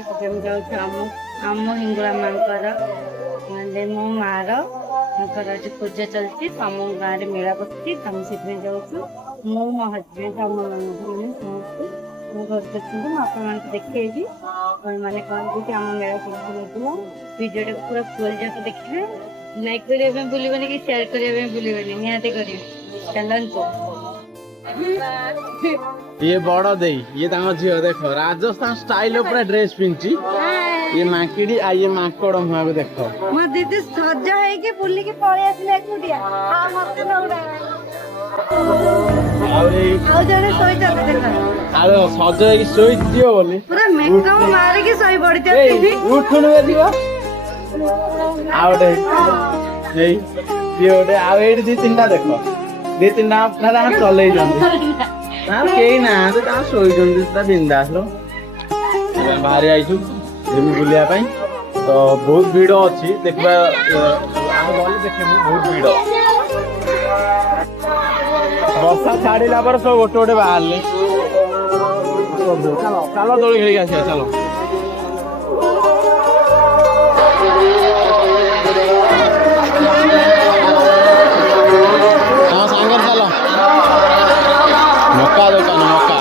आम हिंगुला मांकर मो मार आज पूजा चलती आम गाँव में मेला बसती से जाऊँ मो मो हजबैंड आम समस्त मो घर देखते आप देखी मैंने कहते कि आम मेला सब भिडियो पूरा फुल जाक देखिए लाइक करने भूलबनी कि शेयर करने भूलबनी निहाती करेंगे चलते ये बड़ दे ये झील देख राजस्थान स्टाइल पूरा ड्रेस पिंची ये मांकिड़ी आ ये माकड़ मुआ को देख मो दीदी सजा है कि बुली के पळे आसले एकुटिया आ मते नउडा आ जने सोई जाते देखा अरे सज है कि सोई दियो बोली पूरा मेकअप मारे के सोई पड़ी जाती उठुन में दियो आउटे ए दियोटे आ एडी दी तीनटा देखो दी तीनटा अपना चलै जंदी ना केही ना तो ता सोई जंदी ता बिंदास रो बाहर आइछु जेमी बुलिया पाई तो बहुत भीड़ अच्छी देखबा हम गले देखे बहुत भीड़ वर्षा छाड़िला पर सब गोटे गोटे बाहर ले चलो चलो दौड़ी खेल आसिया चलो हाँ सांगर चलो मक्का दुकान मक्का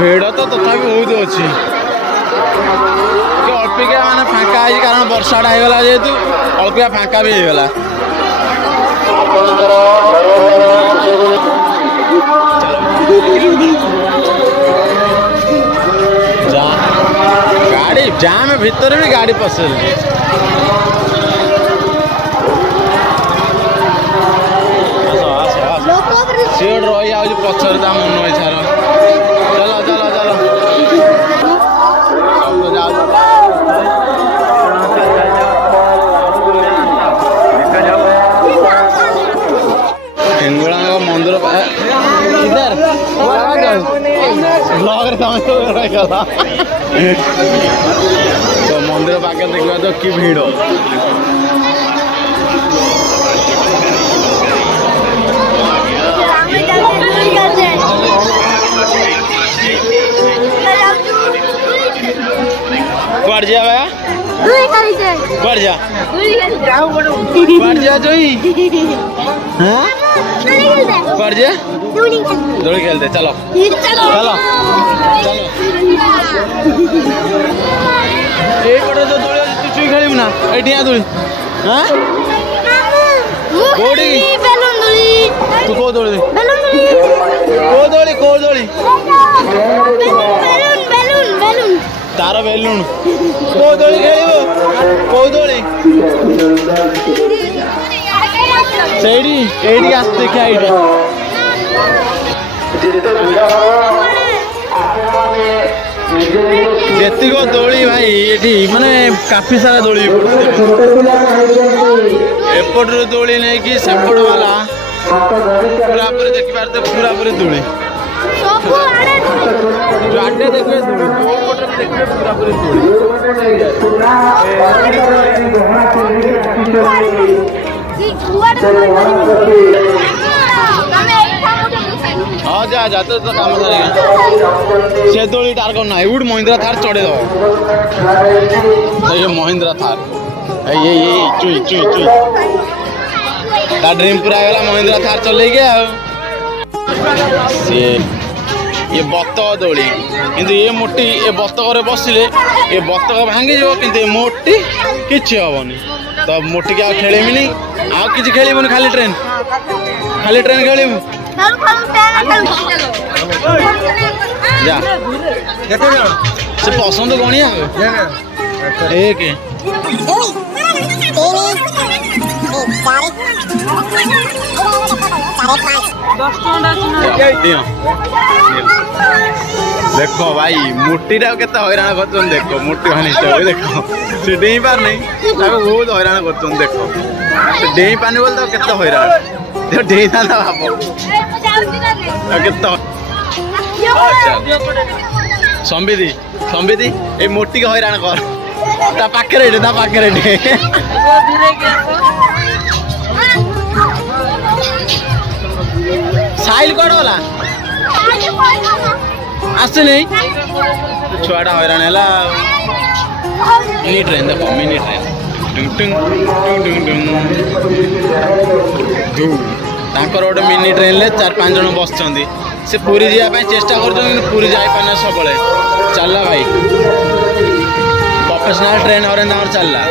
भीड़ तो तथा बहुत अच्छी अल्पिका माने फांका है कारण वर्षाटा होगा जेहेतु अल्पिका फांका भी होगा गाड़ी जाम भितर भी गाड़ी पसल सीट रही आज पचर मन इच्छार चलो चलो चलो हिंगुला मंदिर इधर तो मंदिर पाखे देखा तो कि भीड़ बढ़ जा भैया बढ़ जा बढ़ जा जोई हाँ बढ़ जा दौड़ी खेलते चलो चलो एक बड़े जो दौड़ी तू चुई खेलिबु ना एठी आ दौड़ी हाँ कोड़ी तू को दौड़ी को दौड़ी तार बेलुन को दौड़ी खेलिबु को दौड़ी सेडी एडी आस्ते क्या एडी जेतिक दौड़ी भाई एठी माने काफी सारा दौड़ी एपट दौड़ी नहीं कि सेपट वाला पूरा पूरी देखि पारते पूरा पूरी दौड़ी जो आडे देखबे दौड़ी एपट देखबे पूरा पूरी हाँ जा जा तो काम करेगा से दौड़ी तार करना है उड़ महिंद्रा थार चढ़े दो ये महिंद्रा थार ये चुई चुई चुई ता ड्रीम पूरा गला महिंद्रा थार चले गया से ये बतक दौड़ी किंतु ये मोटी ये बतक रे बसिले ये बतक भांगी जो किंतु ये मोटी किछि हबनी तो मोटी के खेलेमिनी आ किछि खेलिबुनी खाली ट्रेन खेलिबु जा से पसंद गणिया एक देखो भाई मुट्टीटा केते हैरान करछन देखो मुट्टी घनिष्ठ देखो से डेई पार नहीं बहुत हैरान करछन देखो से डेई पानी बोल तो केते हैरान देखो डेई था बाबू केते संबिदी संबिदी ए मोटी के हैरान कर ता पाखरे साइल कौन होला आसुनी छुआटा हैरान है मिनी ट्रेन देख मिनी ट्रेन तांकर गोटे मिनी ट्रेन ले 4-5 जन बस से पूरी जावाई चेष्टा कर पूरी जापार सब चलला भाई प्रोफेशनल ट्रेन और चलला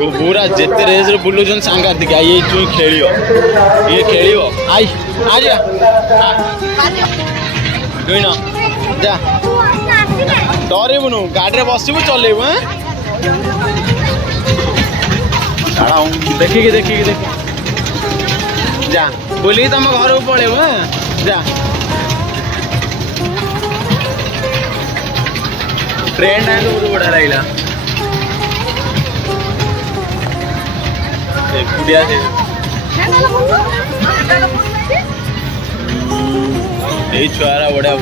पूरा जिते रेस बुलून सांघातिक ये चुई खेल ये खेल आई आज जा डरबुनु गाड़ी बसबू चलू देखिकी देखिकी देख जा बोलिकी तुम घर को पलैबू जा ट्रेन टाइम तो बहुत बढ़िया लगला एकुटिया ये छुआरा बढ़िया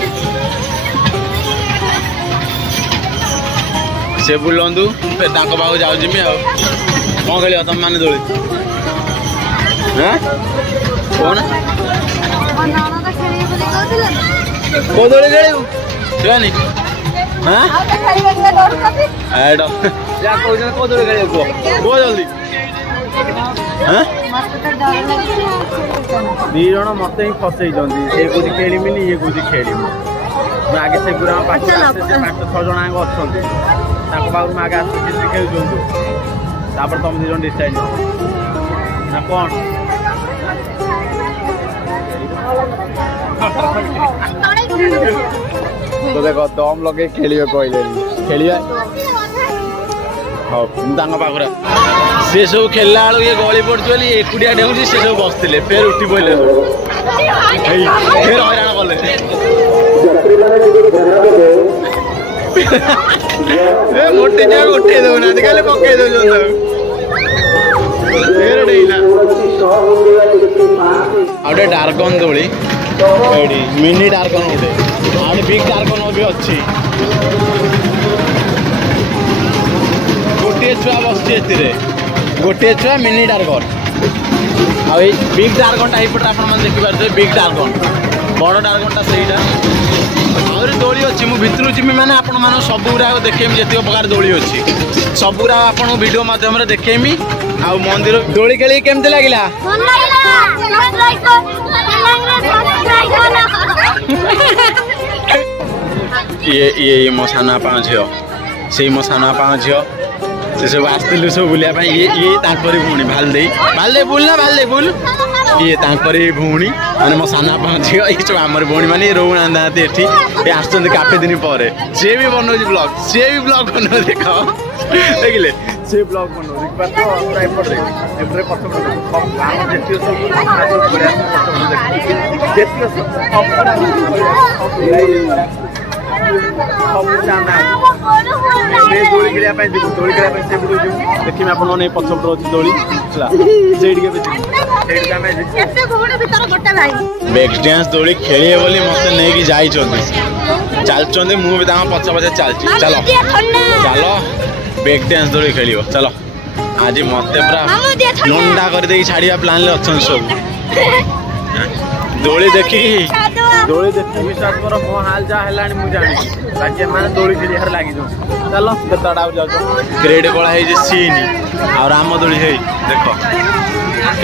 से बुलंदु फिर पाक जाऊँगी कौन खेल तुम मैंने दोली कौन को दोली खेलू छुआनी को दोली खेल कह जल्दी दी जन मत ही फसई से कौन खेलमिनी ये कौन खेल आगे से गुरा 5-6 जन अच्छा पाखु आगे आस खेल तुम 2 जन डिसाइड ना कौन तो देख दम लगे खेल कहले खेल हाँ पाखे सी सब खेलला बेलू ये गली पड़ी एकुटिया डेऊँगी सी सब बसते फिर उठी पड़े फिर हैरान कले मोटे जगह उठे दौना खाली पकई दौन आउटे डार्कन दोली मिनी डार्कन गोटे आउटे बिग डार्कन भी अच्छी गोटे छुआ बसती गोटे छुआ मिनी डार्कन आई बिग डार्कन टाइपटा आप देखिए बिग डार्कन बड़ डार्कनटा से आहरी दोली अच्छी मुझे भितर जीमी मैंने आपण सब गुरा देखेमी जित प्रकार दोली अच्छी सब गुरा आप वीडियो माध्यम देखेमी आ मंदिर दोली खेल केमती लगिला ये मो साना पा झील से मो साना पा झील से सब आसलु सब बुलिया ये तांकरी भौणी भालदे बुल ना भालदे बुल ये तांकरी भौणी माने मो साना पा झील ये सब आमर भौणी माने रोना नाते एठी ये आसचंदी काफे दिन पर से भी बनौजी ब्लॉग बनो देख देखिले से ब्लॉग बनो देख तो एपर पछम सब गाँव जेतियो सब जेतियो दोली खेलिया दोली खेलिया देखी आप पछपट अच्छी दोली बैक डांस दोली खेलिए बोली मत नहीं जाई चलते मुझे पछे पछे चलती चलो चलो बैक डांस दोली खेल चलो आज मत पूरा लंडा कर छाड़िया प्लान अच्छा सब दोली देखी विश्वास कर मो हाल जहाँ है मुझे जानी बाकी मैंने दोली खेल लगी चलो तड़ा ग्रेड कला है सीन आ राम दोली है देख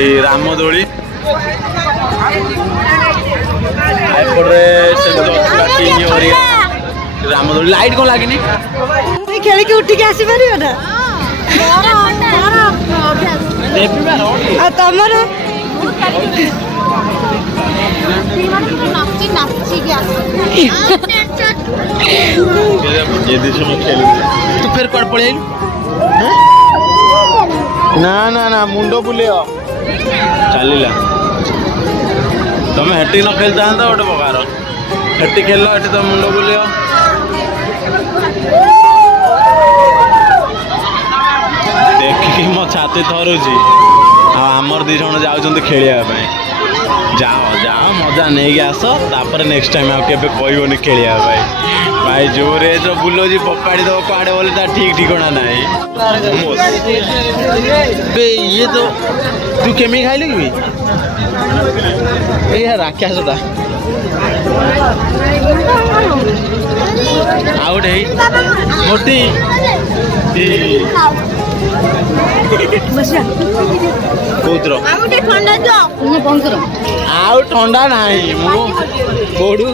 ये राम दोली राम दोली लाइट कौन लगे खेल के उठ के आसी पार ना तमर ये देश में खेल तू फिर कौन पड़े ना ना ना मुंडो बुले चलला तुम हेटी न खेल था गोटे प्रकार हेटी खेल हेटी तुम मुंडो बुले देखिए मो छाती थरुची आमर 2 जन जाऊँ खेलिया जाओ जाओ मजा नहीं आस तापर नेक्स्ट टाइम आप कहबनी खेलिया भाई जोरे जो बुलो जी पपाड़ी दो काड़े बोले ता ठीक ठिकाना नहीं बे ये तो तू केमी खाइलु कि ए यार राक्षस दा आउट है मोटी कौतरो आउ ठंडा नहीं मु कोडू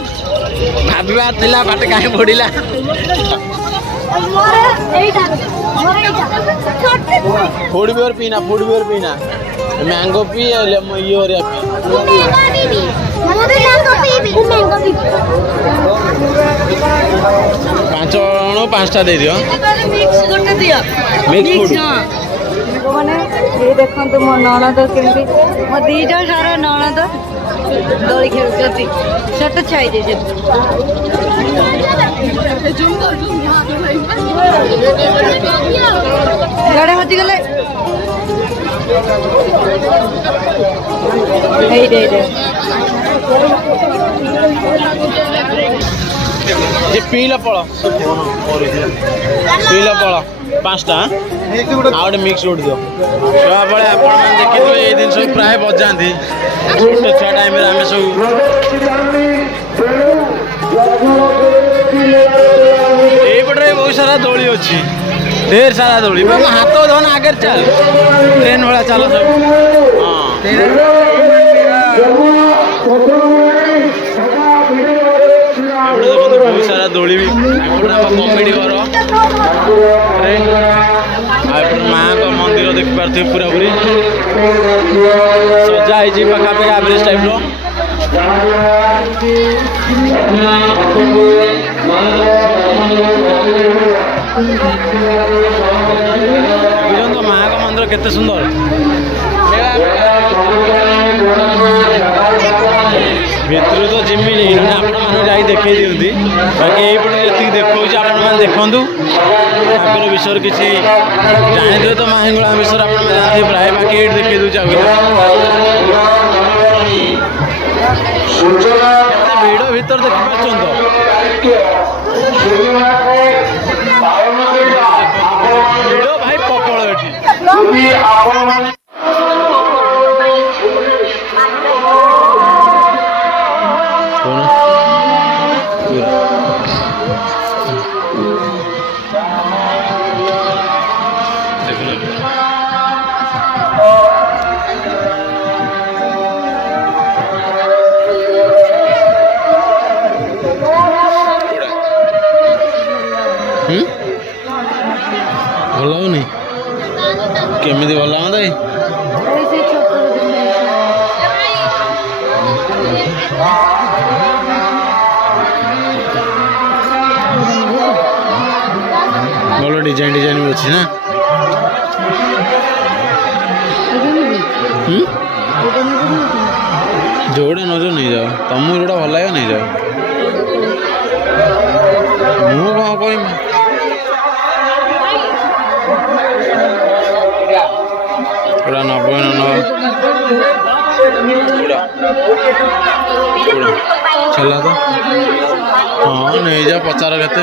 भाबिबा थिला बाटे काहे पड़िला फूड बियर पीना मैंगो पी ये और पी पांच जण पांचटा दे दियो मिक्स फूड ମାନେ ଏଇ ଦେଖନ୍ତୁ ମୋ ନଣନ୍ଦ କେମିତି ମୋ ଦିଟା ସାରା ନଣନ୍ଦ ଦୋଳି ଖେଳୁଛନ୍ତି ଛୋଟ ଛୁଆ ହେଇଯାଇଛନ୍ତି ଜଣେ ହଜିଗଲେ ଏଇଟା जे पीला पड़ पीला पड़ पांचटा आउट मिक्स रोड दियो छुआ बड़े आपण देखिए ये दिन सब प्राय बजाती छोटे छुआ टाइम आम सब यपटे बहुत सारा दोली अच्छी ढेर सारा दोली हाथ धन आगे चल ट्रेन भाया चल सब हाँ बहुत सारा दोली भी कमेडी घर माँ का मंदिर देखी पारे पूरा पूरी सजा है पाखापाखि एवरेज टाइप बुझे माँ का मंदिर केते सुंदर भितर तो जिमी नहीं आपण मैंने जा देखे दिखती बाकी यपटे जी देखा आपण मैंने देखूँ विषय किसी जानी तो माहिंगुड़ा विषय आप प्राय बाकी ये देखे दूचे भिड़ भीतर देखी भिड़ भाई प्रबल भल होनी केमी भल हाँ भल डिजाइन भी अच्छी ना जोड़ा नज नहीं जाओ तुमको जोड़ा भल लगे नहीं जाओ मु कौन कह पूरा 90 चला तो हाँ नहीं जा पचार के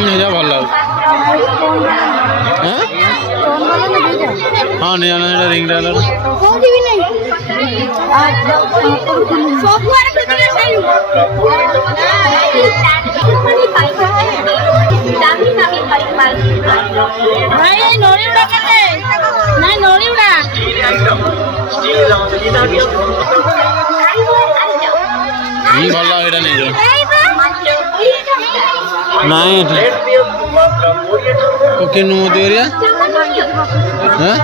नहीं जा भल लगे हाँ नहीं जाना रिंग डालर भल एटा नहीं जाओ नहीं ओके नु दिया हाँ